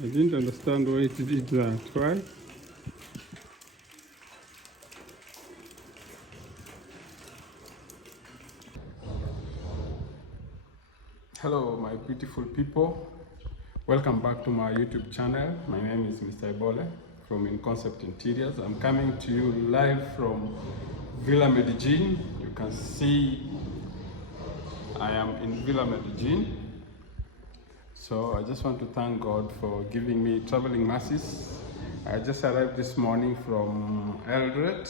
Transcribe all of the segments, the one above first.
I didn't understand why it did that. Why? Hello, my beautiful people. Welcome back to my YouTube channel. My name is Mr. Ibole from In Concept Interiors. I'm coming to you live from Villa Medellin. You can see I am in Villa Medellin. So I just want to thank God for giving me traveling mercies. I just arrived this morning from Eldoret.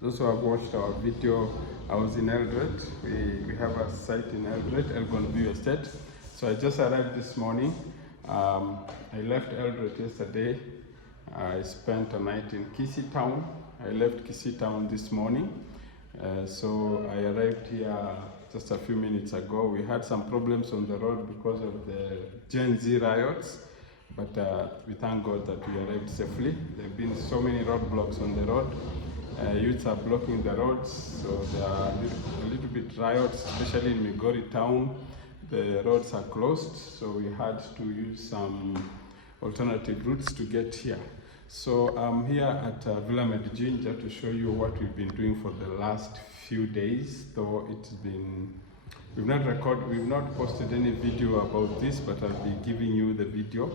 Those who have watched our video, I was in Eldoret. We have a site in Eldoret, Elgon View Estate. So I just arrived this morning. I left Eldoret yesterday. I spent a night in Kisii Town. I left Kisii Town this morning. So I arrived here just a few minutes ago. We had some problems on the road because of the Gen Z riots, but we thank God that we arrived safely. There have been so many roadblocks on the road. Youths are blocking the roads, so there are a little bit riots, especially in Migori town. The roads are closed, so we had to use some alternative routes to get here. So I'm here at Villa Medellin just to show you what we've been doing for the last few days, though it's been, we've not posted any video about this, but I'll be giving you the video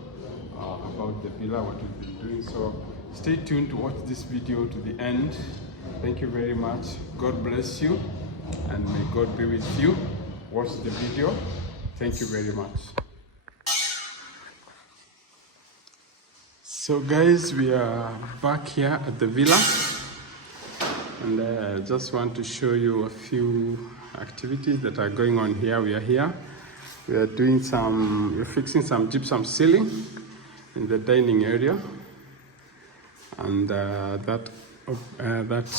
about the villa, what we've been doing. So stay tuned to watch this video to the end. Thank you very much. God bless you, and may God be with you. Watch the video. Thank you very much. So guys, we are back here at the villa, and I just want to show you a few activities that are going on here. We are fixing some gypsum ceiling in the dining area, and that's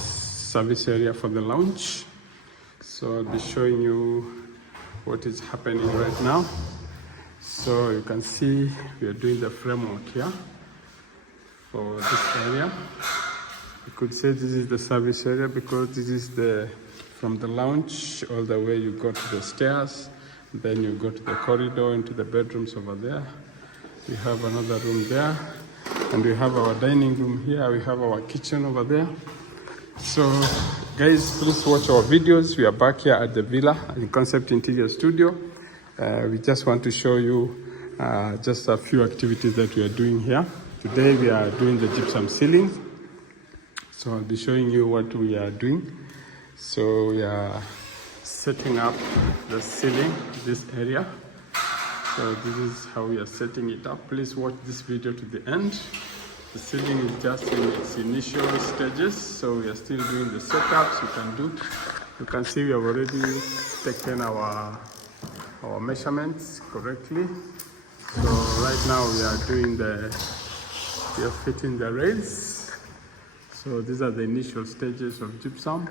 service area for the lounge. So I'll be showing you what is happening right now. So you can see we are doing the framework here for this area. You could say this is the service area because this is from the lounge all the way you go to the stairs, then you go to the corridor into the bedrooms over there. We have another room there, and we have our dining room here. We have our kitchen over there. So guys, please watch our videos. We are back here at the villa in Concept Interior Studio. We just want to show you just a few activities that we are doing here. Today we are doing the gypsum ceiling. So I'll be showing you what we are doing. So we are setting up the ceiling, this area. So this is how we are setting it up. Please watch this video to the end. The ceiling is just in its initial stages, so we are still doing the setups You can see we have already taken our measurements correctly. So right now we are fitting the rails. So these are the initial stages of gypsum.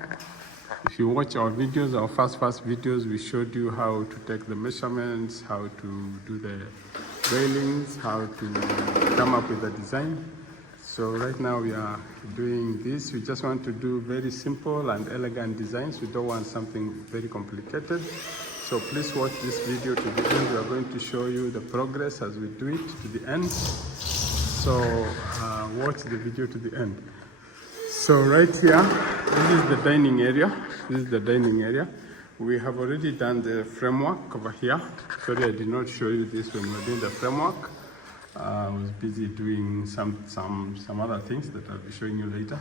If you watch our videos, our first videos, we showed you how to take the measurements, how to do the railings, how to come up with the design. So right now we are doing this. We just want to do very simple and elegant designs. We don't want something very complicated. So please watch this video to the end. We are going to show you the progress as we do it to the end. So watch the video to the end. So right here, this is the dining area. This is the dining area. We have already done the framework over here. Sorry, I did not show you this when we were doing the framework. I was busy doing some other things that I'll be showing you later.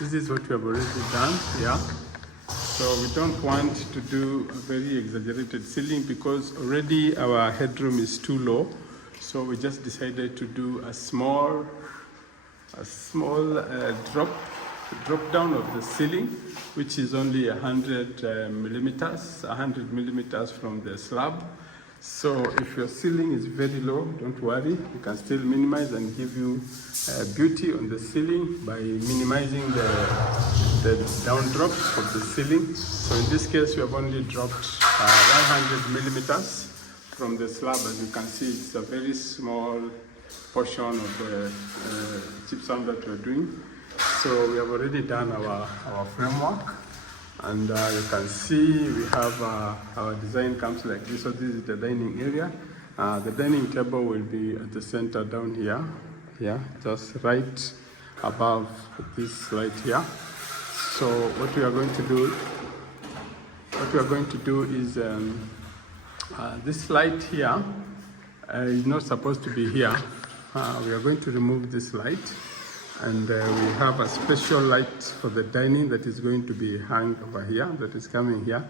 This is what we have already done here. So we don't want to do a very exaggerated ceiling because already our headroom is too low. So we just decided to do a small drop down of the ceiling, which is only 100 millimeters from the slab. So if your ceiling is very low, don't worry, you can still minimize and give you beauty on the ceiling by minimizing the down drops of the ceiling. So in this case, we have only dropped 100 millimeters from the slab. As you can see, it's a very small portion of the gypsum that we're doing. So we have already done our framework. And you can see we have our design comes like this. So this is the dining area. The dining table will be at the center down here. Yeah, just right above this light here. So what we are going to do is this light here is not supposed to be here. We are going to remove this light, and we have a special light for the dining that is going to be hung over here, that is coming here.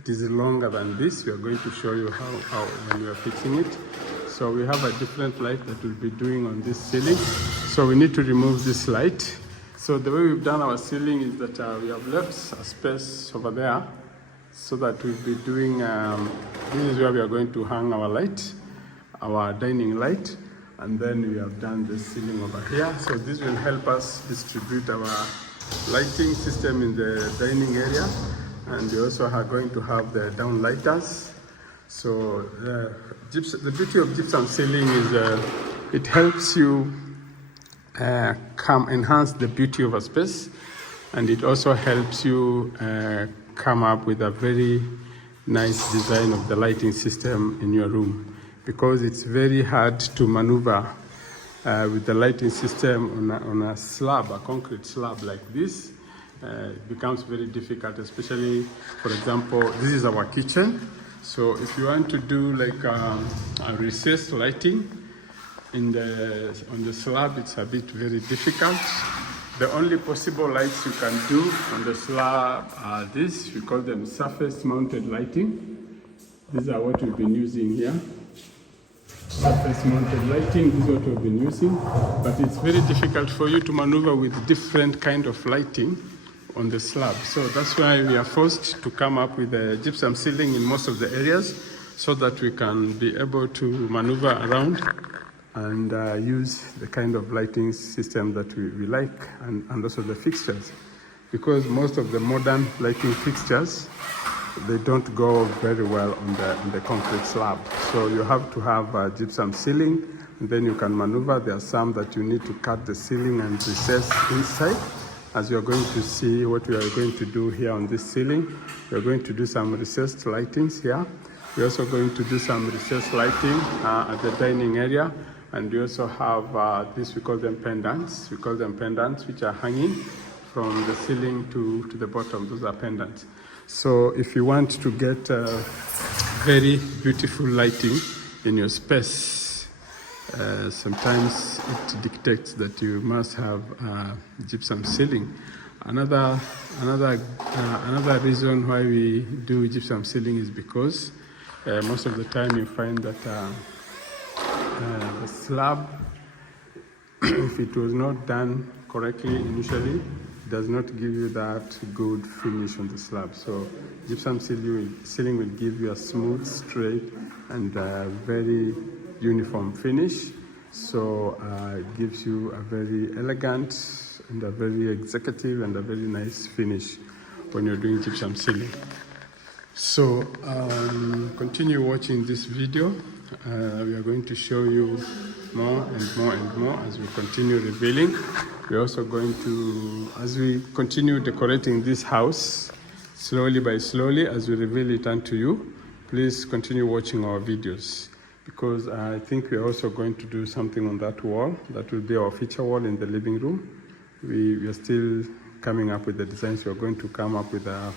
It is longer than this. We are going to show you how when we are fixing it. So we have a different light that we'll be doing on this ceiling. So we need to remove this light. So the way we've done our ceiling is that we have left a space over there, so that we'll be doing, this is where we are going to hang our light, our dining light, and then we have done the ceiling over here. So this will help us distribute our lighting system in the dining area, and we also are going to have the downlighters. So the beauty of gypsum ceiling is it helps you enhance the beauty of a space, and it also helps you come up with a very nice design of the lighting system in your room, because it's very hard to maneuver with the lighting system on a slab, a concrete slab like this. It becomes very difficult, especially, for example, this is our kitchen. So if you want to do like a recessed lighting on the slab, it's a bit very difficult. The only possible lights you can do on the slab are this. We call them surface mounted lighting. These are what we've been using here. Surface mounted lighting, this is what we've been using. But it's very difficult for you to maneuver with different kind of lighting on the slab. So that's why we are forced to come up with a gypsum ceiling in most of the areas, so that we can be able to maneuver around and use the kind of lighting system that we like, and also the fixtures. Because most of the modern lighting fixtures, they don't go very well on the concrete slab. So you have to have a gypsum ceiling, and then you can maneuver. There are some that you need to cut the ceiling and recess inside. As you're going to see what we are going to do here on this ceiling, we're going to do some recessed lightings here. We're also going to do some recessed lighting at the dining area. And we also have this, we call them pendants. We call them pendants, which are hanging from the ceiling to the bottom. Those are pendants. So if you want to get very beautiful lighting in your space, sometimes it dictates that you must have gypsum ceiling. Another reason why we do gypsum ceiling is because most of the time you find that the slab, if it was not done correctly initially, does not give you that good finish on the slab. So gypsum ceiling will give you a smooth, straight, and very uniform finish. So it gives you a very elegant and a very executive and a very nice finish when you're doing gypsum ceiling. So continue watching this video. We are going to show you more and more and more as we continue revealing. We're also going to, as we continue decorating this house, slowly by slowly, as we reveal it unto you, please continue watching our videos, because I think we're also going to do something on that wall. That will be our feature wall in the living room. We are still coming up with the designs. We're going to come up with a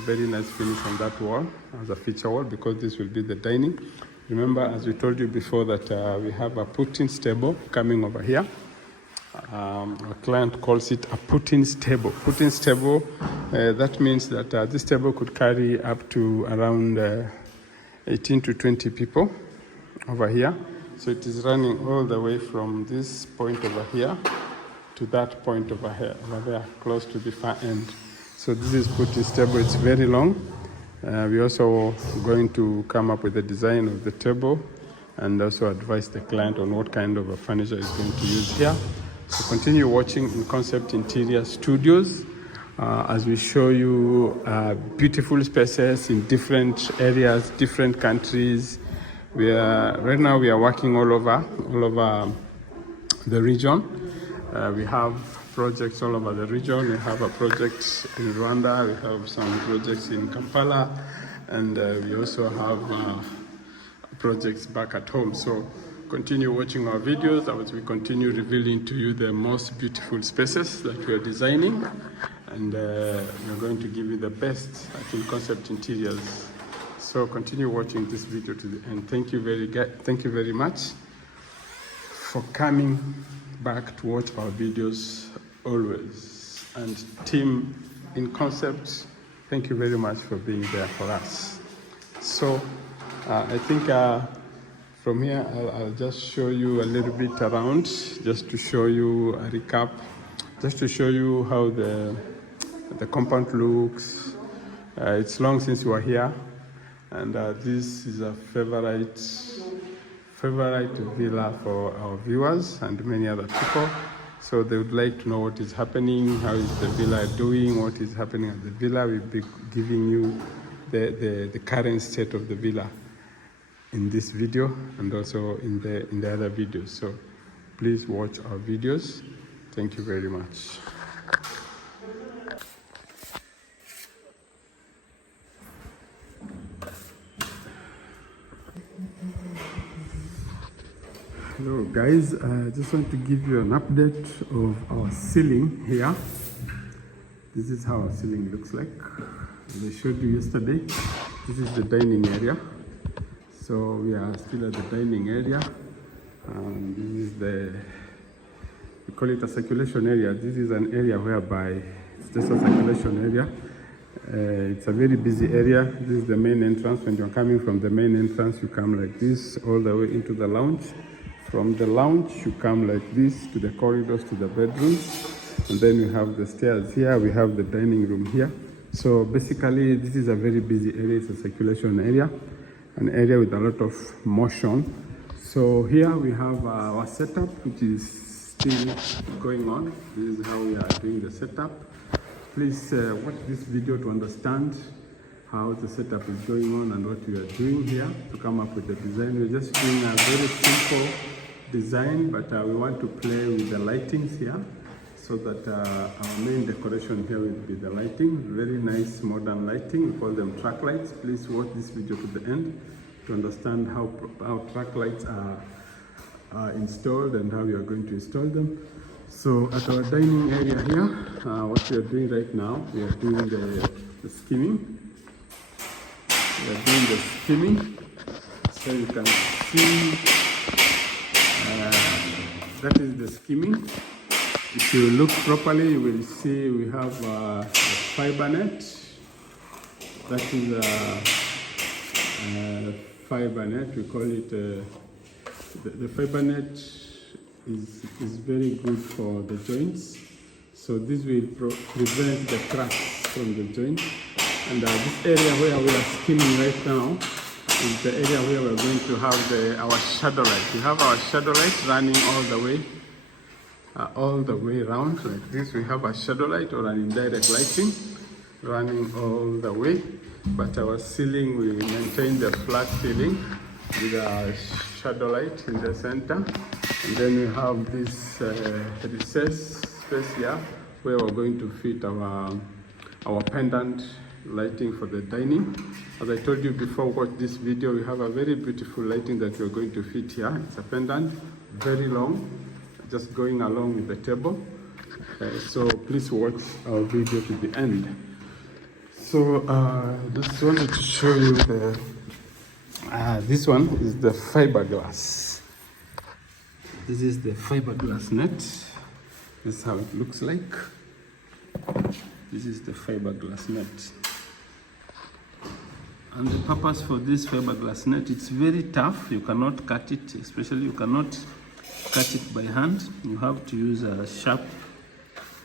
very nice finish on that wall as a feature wall, because this will be the dining. Remember, as we told you before, that we have a put-in table coming over here. Our client calls it a put-in table. Put-in table, that means that this table could carry up to around 18 to 20 people over here. So it is running all the way from this point over here to that point over here, over there, close to the far end. So this is put-in table. It's very long. We're also going to come up with the design of the table and also advise the client on what kind of a furniture is going to use here. So continue watching in Concept Interior Studios as we show you beautiful spaces in different areas, different countries. Right now we are working all over the region. We have projects all over the region. We have a project in Rwanda, we have some projects in Kampala, and we also have projects back at home. So continue watching our videos as we continue revealing to you the most beautiful spaces that we are designing, and we're going to give you the best in concept interiors. So continue watching this video to the end. Thank you very much for coming back to watch our videos always. And team in concept, thank you very much for being there for us. So I think from here I'll just show you a little bit around, just to show you a recap, just to show you how the compound looks. It's long since you were here, and this is a favorite villa for our viewers and many other people. So they would like to know what is happening, how is the villa doing, what is happening at the villa. We'll be giving you the current state of the villa in this video and also in the other videos. So please watch our videos. Thank you very much. Hello guys, I just want to give you an update of our ceiling here. This is how our ceiling looks like. As I showed you yesterday, this is the dining area. So we are still at the dining area. This is we call it a circulation area. This is an area whereby it's just a circulation area. It's a very busy area. This is the main entrance. When you're coming from the main entrance, you come like this all the way into the lounge. From the lounge, you come like this to the corridors, to the bedrooms. And then we have the stairs here. We have the dining room here. So basically, this is a very busy area. It's a circulation area, an area with a lot of motion. So here we have our setup, which is still going on. This is how we are doing the setup. Please watch this video to understand how the setup is going on and what we are doing here to come up with the design. We're just doing a very simple design, but we want to play with the lightings here, so that our main decoration here will be the lighting. Very nice modern lighting. We call them track lights. Please watch this video to the end to understand how track lights are installed and how we are going to install them. So at our dining area here, what we are doing right now, we are doing the skimming. We are doing the skimming. So you can see that is the skimming. If you look properly, you will see we have a fiber net. That is a fiber net. We call it the fiber net is very good for the joints. So this will prevent the cracks from the joint. And this area where we are skimming right now is the area where we're going to have our shadow light. We have our shadow light running all the way around like this. We have a shadow light or an indirect lighting running all the way, but our ceiling, we maintain the flat ceiling with a shadow light in the center. And then we have this recess space here where we're going to fit our pendant lighting for the dining. As I told you before, watch this video, we have a very beautiful lighting that we're going to fit here. It's a pendant, very long, just going along with the table. So please watch our video to the end. So just wanted to show you this one is the fiberglass. This is the fiberglass net. This is how it looks like. This is the fiberglass net. And the purpose for this fiberglass net, it's very tough. You cannot cut it, especially you cannot cut it by hand. You have to use a sharp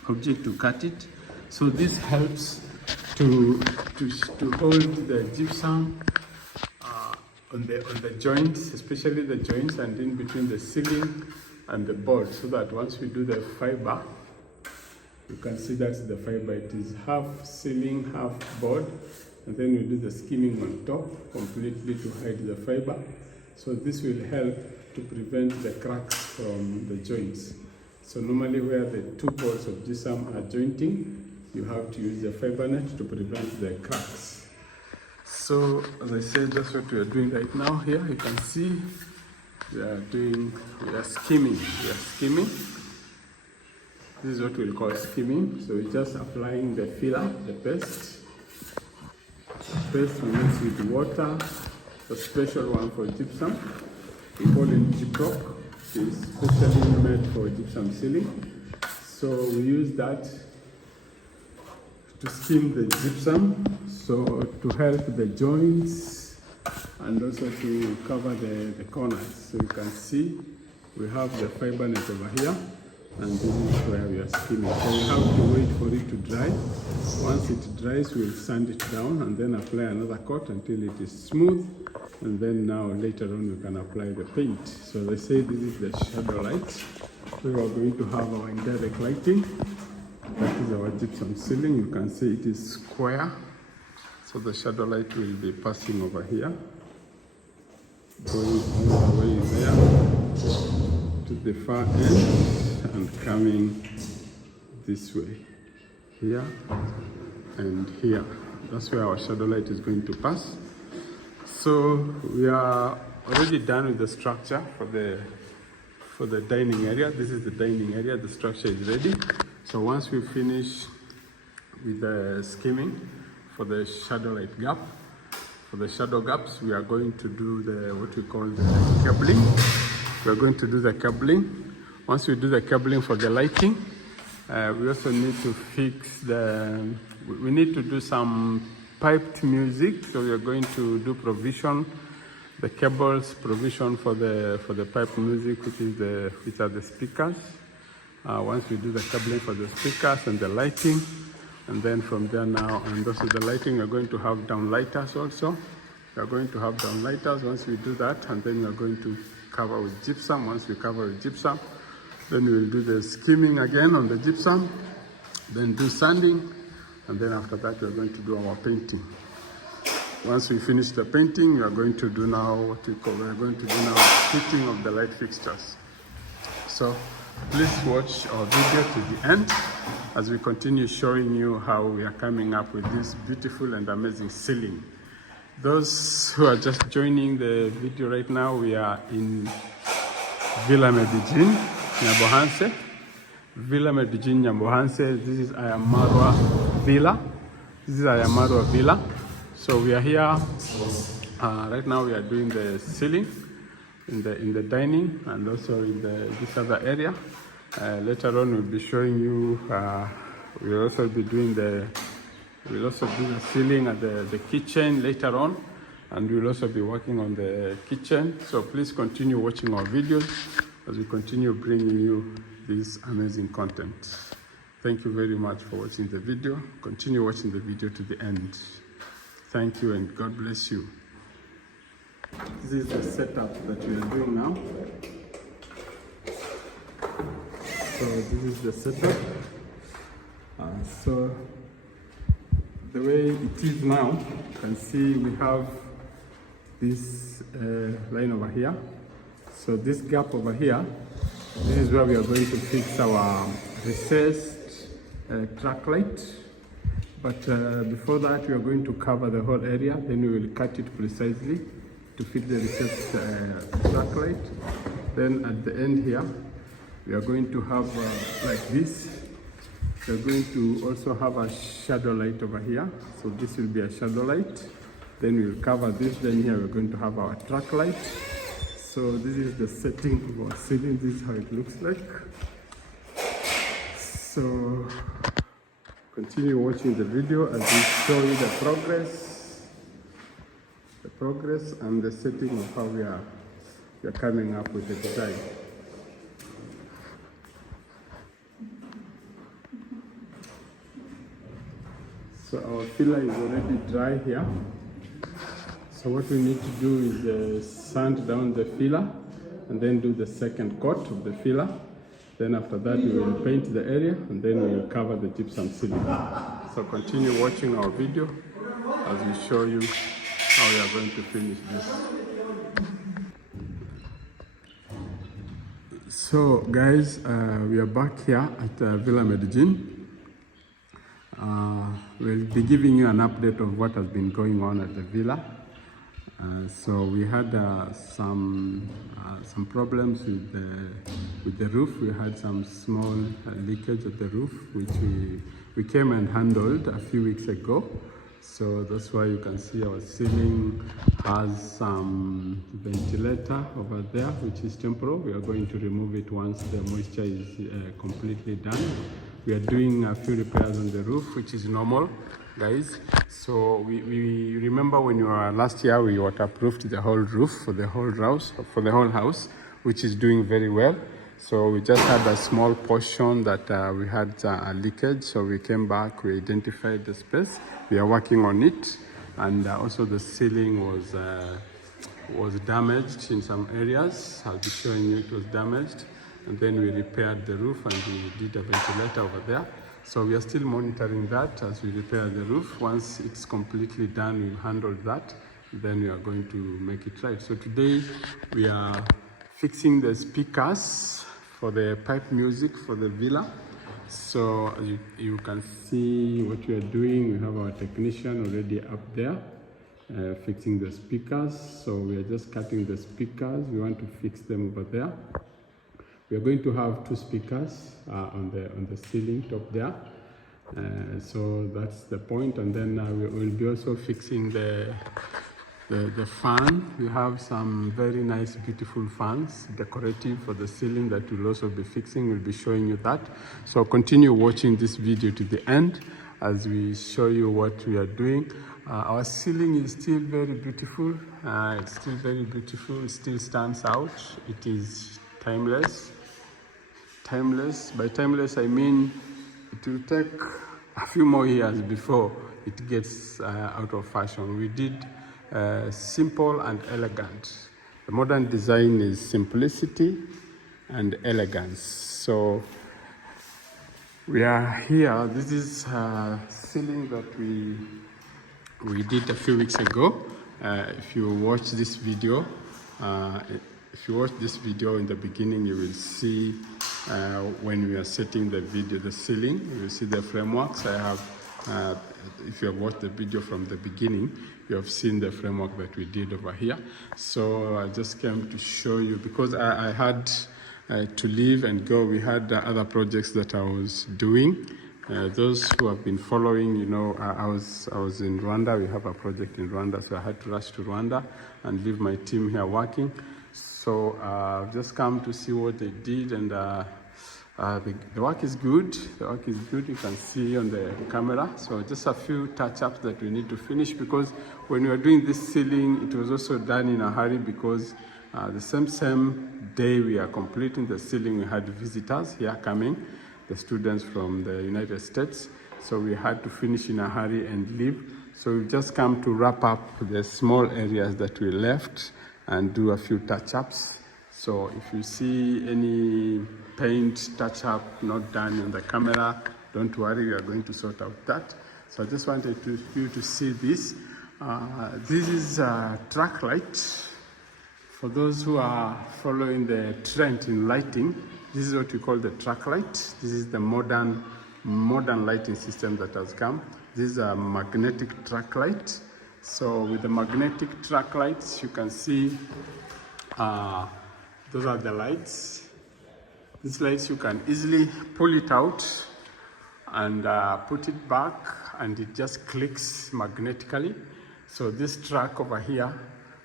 object to cut it. So this helps to hold the gypsum on the joints, especially the joints and in between the ceiling and the board, so that once we do the fiber, you can see that's the fiber. It is half ceiling, half board, and then we do the skimming on top completely to hide the fiber. So this will help to prevent the cracks from the joints. So normally where the two poles of gypsum are jointing, you have to use the fiber net to prevent the cracks. So as I said, that's what we are doing right now. Here you can see we are skimming. This is what we'll call skimming. So we're just applying the filler, the paste. Paste we mix with water, a special one for gypsum. We call it gypsum. It's specially made for gypsum ceiling. So we use that to skim the gypsum, so to help the joints and also to cover the corners. So you can see we have the fiber net over here, and this is where we are skimming. So we have to wait for it to dry. Once it dries, we'll sand it down and then apply another coat until it is smooth. And then now later on we can apply the paint. So they say this is the shadow light. We are going to have our indirect lighting. That is our gypsum ceiling. You can see it is square. So the shadow light will be passing over here, going all the way there to the far end and coming this way, here and here. That's where our shadow light is going to pass. So we are already done with the structure for the dining area. This is the dining area. The structure is ready. So once we finish with the skimming for the shadow light gap, for the shadow gaps, we are going to do what we call the cabling. We are going to do the cabling. Once we do the cabling for the lighting, we also need to fix we need to do some piped music. So we are going to do the cables provision for the piped music, which are the speakers. Once we do the cabling for the speakers and the lighting, and then from there now, and also the lighting, we're going to have downlighters also. We are going to have downlighters once we do that, and then we are going to cover with gypsum. Once we cover with gypsum, then we will do the skimming again on the gypsum, then do sanding, and then after that we are going to do our painting. Once we finish the painting, we are going to do now fitting of the light fixtures. So please watch our video to the end as we continue showing you how we are coming up with this beautiful and amazing ceiling. Those who are just joining the video right now, we are in Villa Medellin, Nyambohanse. Villa Medellin, Nyambohanse. This is Ayamarwa Villa. So we are here right now. We are doing the ceiling in the dining and also in this other area. Later on, we'll be showing you. We'll also do the ceiling at the kitchen later on, and we'll also be working on the kitchen. So please continue watching our videos as we continue bringing you this amazing content. Thank you very much for watching the video. Continue watching the video to the end. Thank you and God bless you. This is the setup that we are doing now. So this is the setup. So the way it is now, you can see we have this line over here. So this gap over here, this is where we are going to fix our recessed track light. But before that, we are going to cover the whole area. Then we will cut it precisely to fit the recessed track light. Then at the end here, we are going to have like this. We are going to also have a shadow light over here. So this will be a shadow light. Then we will cover this. Then here we're going to have our track light. So this is the setting of our ceiling. This is how it looks like. So continue watching the video as we show you the progress and the setting of how we are coming up with the design. So our filler is already dry here. So what we need to do is sand down the filler and then do the second coat of the filler. Then after that we will paint the area and then we will cover the gypsum ceiling. So continue watching our video as we show you how we are going to finish this. So guys, we are back here at Villa Medellin. We'll be giving you an update of what has been going on at the villa. So we had some problems with the roof. We had some small leakage at the roof, which we came and handled a few weeks ago. So that's why you can see our ceiling has some ventilator over there, which is temporal. We are going to remove it once the moisture is completely done. We are doing a few repairs on the roof, which is normal, guys. So we remember when you were last year, we waterproofed the whole roof for the whole house, which is doing very well. So we just had a small portion that we had a leakage. So we came back, we identified the space. We are working on it, and also the ceiling was damaged in some areas. I'll be showing you it was damaged. And then we repaired the roof and we did a ventilator over there. So we are still monitoring that as we repair the roof. Once it's completely done, we'll handle that. Then we are going to make it right. So today we are fixing the speakers for the pipe music for the villa. So you can see what we are doing. We have our technician already up there fixing the speakers. So we are just cutting the speakers. We want to fix them over there. We are going to have 2 speakers on the ceiling top there. So that's the point. And then we will be also fixing the fan. We have some very nice, beautiful fans, decorative for the ceiling that we'll also be fixing. We'll be showing you that. So continue watching this video to the end as we show you what we are doing. Our ceiling is still very beautiful. It's still very beautiful. It still stands out. It is timeless. Timeless. By timeless, I mean it will take a few more years before it gets out of fashion. We did simple and elegant. The modern design is simplicity and elegance. So we are here. This is a ceiling that we did a few weeks ago. If you watch this video, in the beginning, you will see when we are setting the ceiling, you will see the frameworks. I have, if you have watched the video from the beginning, you have seen the framework that we did over here. So I just came to show you, because I had to leave and go. We had other projects that I was doing. Those who have been following, you know, I was in Rwanda. We have a project in Rwanda, so I had to rush to Rwanda and leave my team here working. So I've just come to see what they did, and the work is good. The work is good. You can see on the camera. So just a few touch-ups that we need to finish, because when we were doing this ceiling, it was also done in a hurry, because the same day we are completing the ceiling, we had visitors here coming, the students from the United States. So we had to finish in a hurry and leave. So we've just come to wrap up the small areas that we left and do a few touch-ups. So if you see any paint touch-up not done on the camera, don't worry, we are going to sort out that. So I just wanted you to see this. This is a track light. For those who are following the trend in lighting, this is what we call the track light. This is the modern lighting system that has come. This is a magnetic track light. So with the magnetic track lights, you can see those are the lights. These lights, you can easily pull it out and put it back, and it just clicks magnetically. So this track over here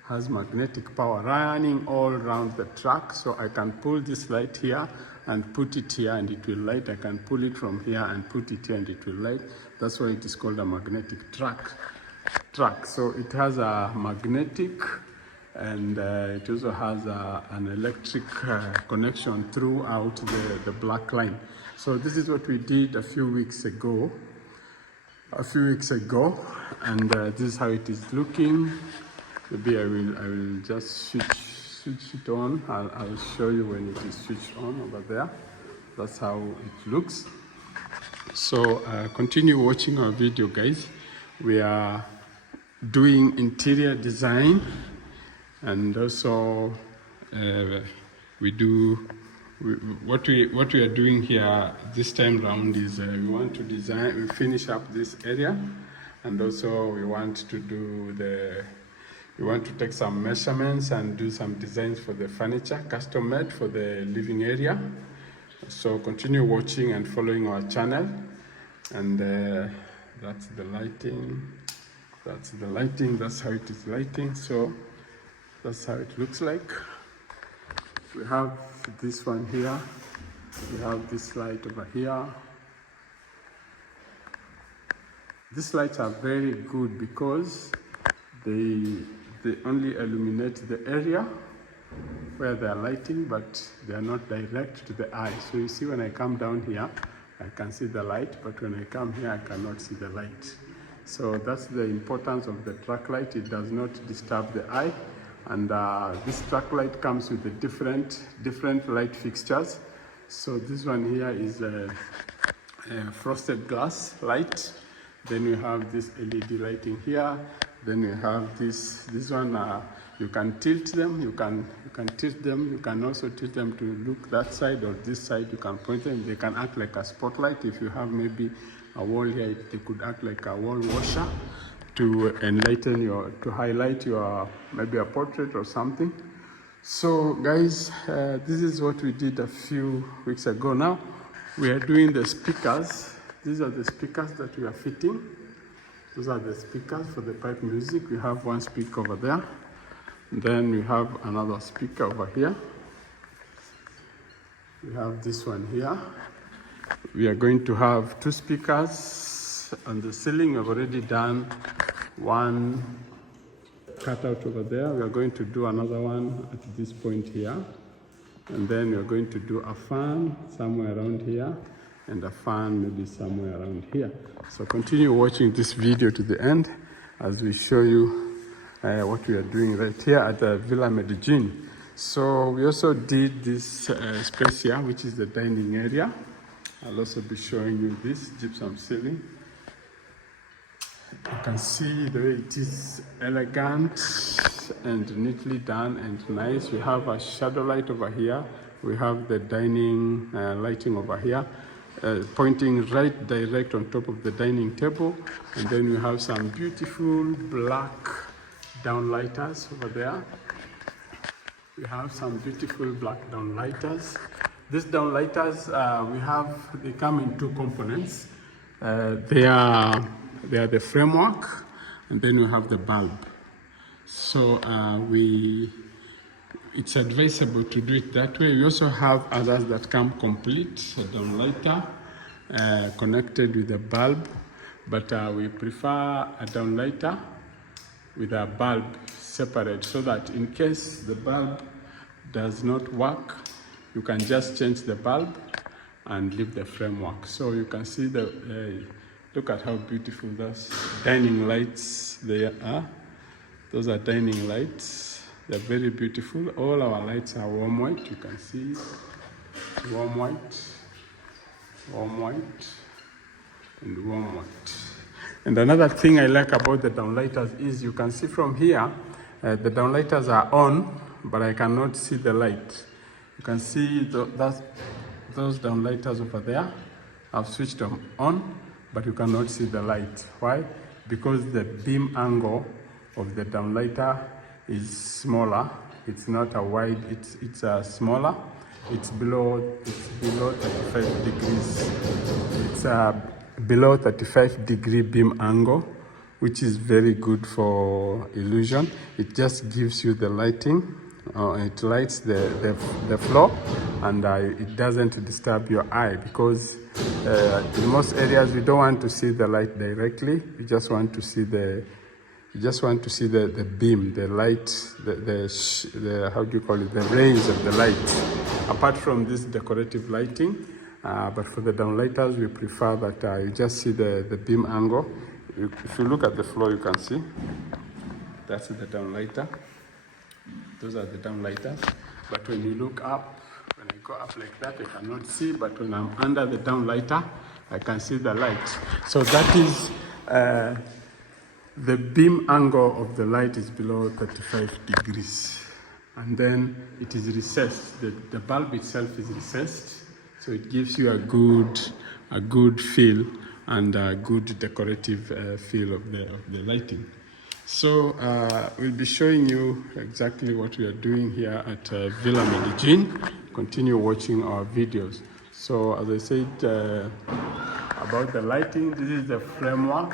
has magnetic power running all around the track. So I can pull this light here and put it here and it will light. I can pull it from here and put it here and it will light. That's why it is called a magnetic track. So it has a magnetic, and it also has an electric connection throughout the black line. So this is what we did a few weeks ago, and this is how it is looking. Maybe I will just switch it on. I'll show you when it is switched on over there. That's how it looks. So continue watching our video, guys. We are doing interior design, and also we do what we are doing here this time round is we want to finish up this area, and also we want to take some measurements and do some designs for the furniture, custom made for the living area. So continue watching and following our channel. And that's the lighting. That's how it is lighting. So that's how it looks like. We have this one here. We have this light over here. These lights are very good because they only illuminate the area where they are lighting, but they are not direct to the eye. So you see, when I come down here, I can see the light, but when I come here, I cannot see the light. So that's the importance of the track light. It does not disturb the eye. And this track light comes with the different light fixtures. So this one here is a frosted glass light. Then we have this LED lighting here. Then we have this one. You can tilt them. You can tilt them. You can also tilt them to look that side or this side. You can point them. They can act like a spotlight. If you have maybe a wall here, they could act like a wall washer to enlighten to highlight your maybe a portrait or something. So guys, this is what we did a few weeks ago. Now we are doing the speakers. These are the speakers that we are fitting. Those are the speakers for the pipe music. We have one speaker over there. Then we have another speaker over here. We have this one here. We are going to have 2 speakers on the ceiling. We've already done one cutout over there. We are going to do another one at this point here. And then we are going to do a fan somewhere around here, and a fan maybe somewhere around here. So continue watching this video to the end as we show you what we are doing right here at the Villa Medellin. So we also did this space here, which is the dining area. I'll also be showing you this gypsum ceiling. You can see the way it is elegant and neatly done and nice. We have a shadow light over here. We have the dining lighting over here, pointing right direct on top of the dining table. And then we have some beautiful black downlighters over there. We have some beautiful black downlighters. These downlighters they come in 2 components. They are the framework, and then we have the bulb. So it's advisable to do it that way. We also have others that come complete, a downlighter connected with a bulb, but we prefer a downlighter with a bulb separate, so that in case the bulb does not work, you can just change the bulb and leave the framework. So you can see look at how beautiful those dining lights they are. Those are dining lights. They're very beautiful. All our lights are warm white. You can see warm white, and warm white. And another thing I like about the downlighters is you can see from here, the downlighters are on, but I cannot see the light. You can see those downlighters over there. I've switched them on, but you cannot see the light. Why? Because the beam angle of the downlighter is smaller. It's not a wide, it's smaller. It's below 35 degrees. It's below 35-degree beam angle, which is very good for illusion. It just gives you the lighting. It lights the floor, and it doesn't disturb your eye, because in most areas we don't want to see the light directly. You just want to see the beam, the light, the how do you call it, the rays of the light, apart from this decorative lighting. But for the downlighters, we prefer that you just see the beam angle. If you look at the floor, you can see that's the downlighter. Those are the downlighters. But when you look up, when I go up like that, I cannot see. But when I'm under the downlighter, I can see the light. So that is the beam angle of the light is below 35 degrees. and then it is recessed. The bulb itself is recessed, so it gives you a good feel and a good decorative feel of the lighting. So we'll be showing you exactly what we are doing here at Villa Medellin. Continue watching our videos. So as I said about the lighting, this is the framework.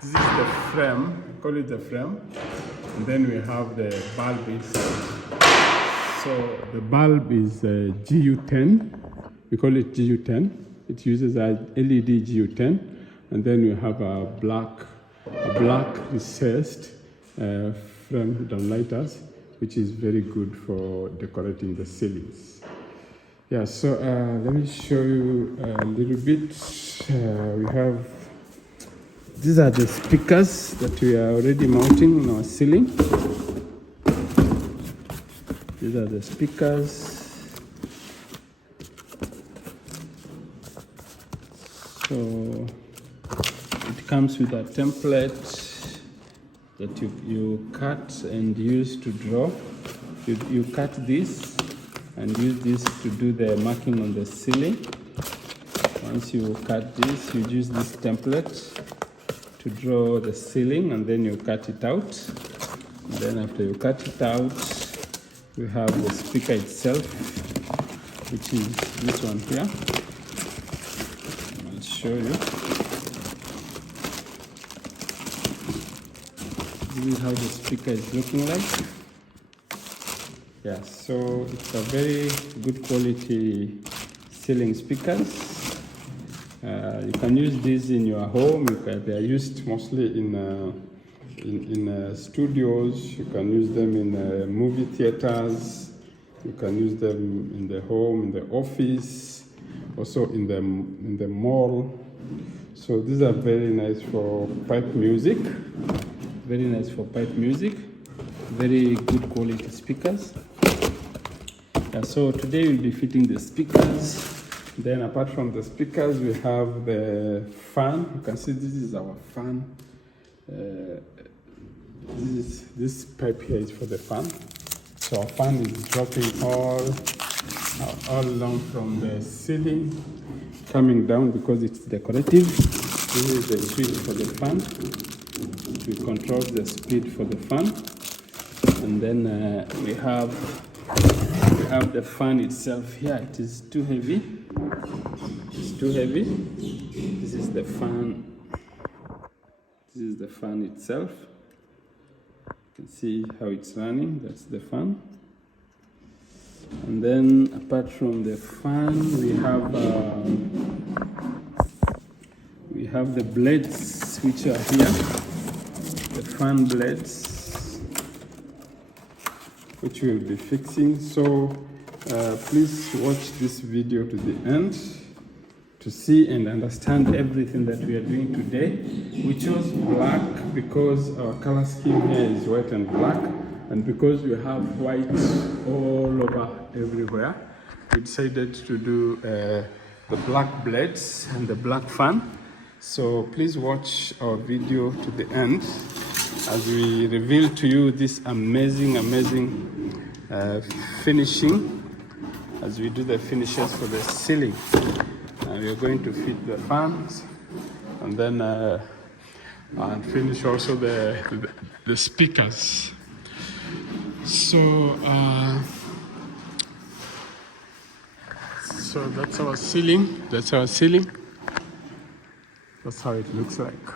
This is the frame, we call it the frame. And then we have the bulb inside. So the bulb is GU10. We call it GU10. It uses a LED GU10. And then we have a black recessed frame downlighters, which is very good for decorating the ceilings. Yeah, so let me show you a little bit. We have, these are the speakers that we are already mounting in our ceiling. These are the speakers. So it comes with a template that you cut and use to draw. You cut this and use this to do the marking on the ceiling. Once you cut this, you use this template to draw the ceiling, and then you cut it out. And then after you cut it out, we have the speaker itself, which is this one here. I'll show you. This is how the speaker is looking like. Yeah, so it's a very good quality ceiling speakers. You can use these in your home. They are used mostly in studios. You can use them in movie theaters. You can use them in the home, in the office, also in the mall. So these are very nice for pipe music. Very nice for pipe music. Very good quality speakers. Yeah, so today we'll be fitting the speakers. Then apart from the speakers, we have the fan. You can see this is our fan. This pipe here is for the fan. So our fan is dropping all along from the ceiling, coming down because it's decorative. This is the switch for the fan. We control the speed for the fan. And then we have the fan itself here. It is too heavy. It's too heavy. This is the fan. This is the fan itself. You can see how it's running. That's the fan. And then apart from the fan, we have the blades which are here. The fan blades, which we'll be fixing. So please watch this video to the end to see and understand everything that we are doing today. We chose black because our color scheme here is white and black, and because we have white all over everywhere, we decided to do the black blades and the black fan. So please watch our video to the end as we reveal to you this amazing finishing, as we do the finishes for the ceiling. And we are going to fit the fans, and then and finish also the speakers. So so that's our ceiling. That's our ceiling. That's how it looks like.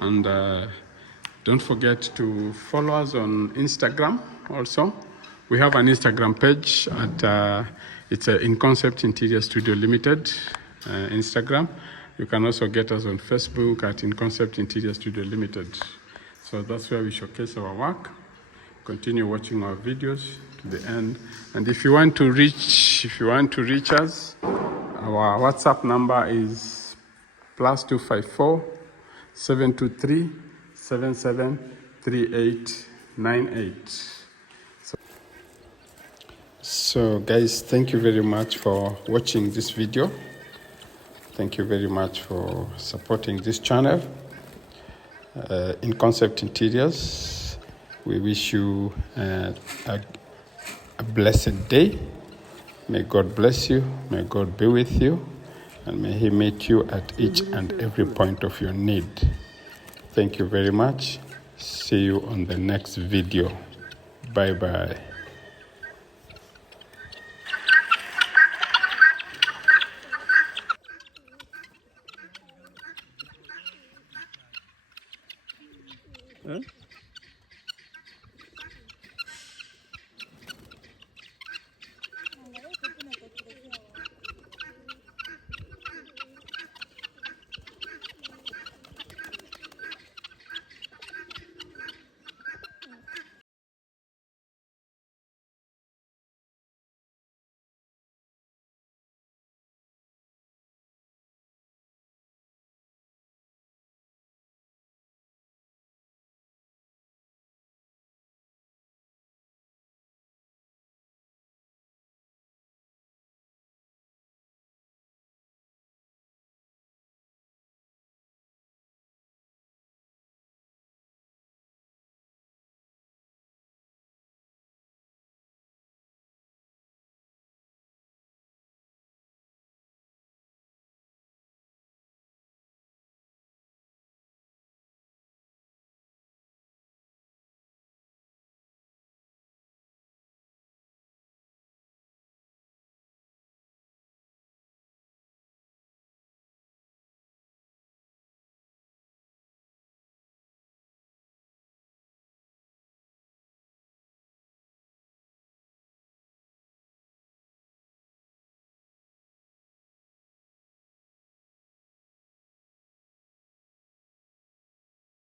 And don't forget to follow us on Instagram also. We have an Instagram page at it's In Concept Interior Studio Limited Instagram. You can also get us on Facebook at In Concept Interior Studio Limited. So that's where we showcase our work. Continue watching our videos to the end. And if you want to reach us, our WhatsApp number is +254 723 773898. So guys, thank you very much for watching this video. Thank you very much for supporting this channel. in Concept Interiors. We wish you a blessed day. May God bless you, may God be with you, and may He meet you at each and every point of your need. Thank you very much. See you on the next video. Bye-bye. Huh?